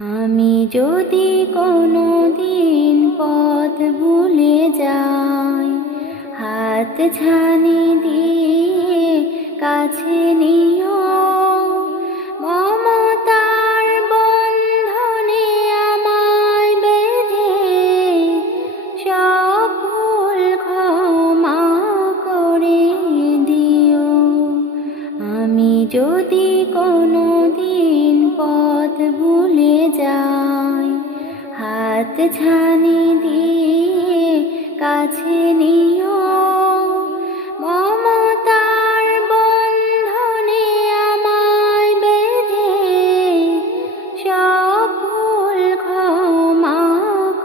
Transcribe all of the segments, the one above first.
আমি যদি কোনো দিন পথ ভুলে যাই, হাত ছানি দিয়ে কাছে নিও। মমতার বন্ধনে আমায় বেঁধে সব ভুল ক্ষমা করে দিও। আমি যদি কোনো দিন পথ ভুলে যাই, হাত ছানি দিয়ে কাছে নিও। মমতার বন্ধনে আমায় বেঁধে সব ভুল ক্ষমা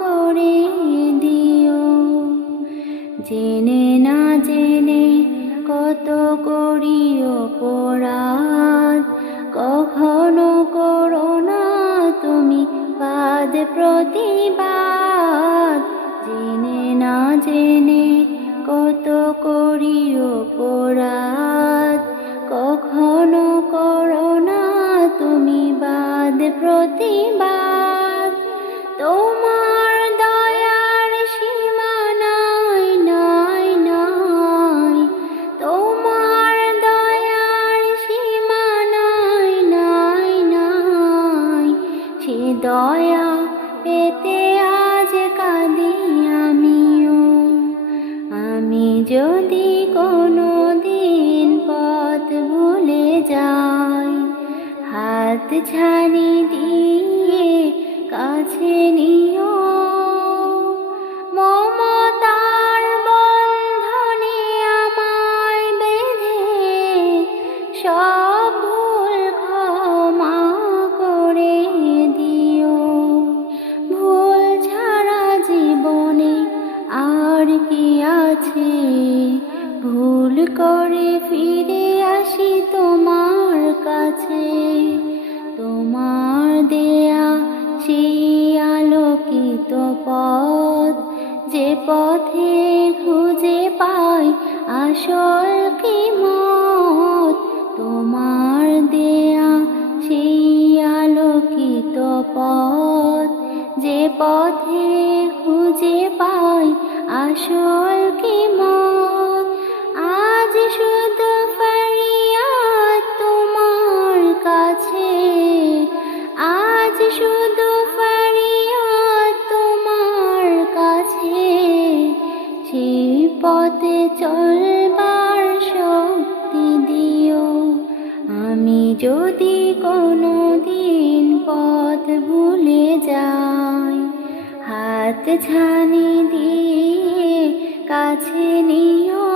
করে দিও। জেনে না জেনে কত করি অপরাধ, কখনো করো না তুমি বাদ প্রতিবাদ। জেনে না জেনে কত করি অপরাধ, কখনো করো না তুমি বাদ প্রতিবাদ। তোমার দয়ার সীমা নাই নাই নাই, তোমার দয়ার সীমা নাই নাই নাই। সে দয়া পেতে আজ কাঁদি আমিও। আমি যদি কোনো দিন পথ ভুলে যাই, হাত ছানি দিয়ে কাছে নিও। মমতার বন্ধনে আমায় বেঁধে সব ভুল ক্ষমা করে দিও। ভুল ছাড়া জীবনে আর কি আছে, ভুল করে ফিরে আসি তোমার কাছে। তোমার দেয়া সেই আলোকিত পথ, যে পথে খুঁজে পাই আসল কিমত। তোমার দেয়া সেই আলোকিত পথ, যে পথে খুঁজে পাই আসল কিমত। আজ শুধু ফরিয়াদ তোমার কাছে, আজ শুধু ফরিয়াদ তোমার কাছে। সেই পথে চলবার শক্তি দিও। আমি যদি কোনো দিন পথ ভুলে যাই, হাত ছানি দিয়ে কাছে নিও।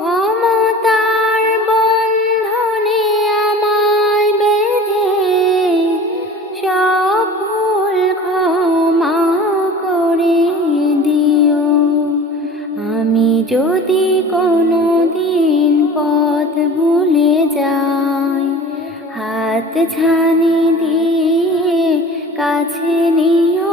মমতার বন্ধনে আমায় বেঁধে সব ভুল ক্ষমা করে দিও। আমি যদি কোনো দিন পথ ভুলে যাই, হাত ছানি দিয়ে কাছে নিও।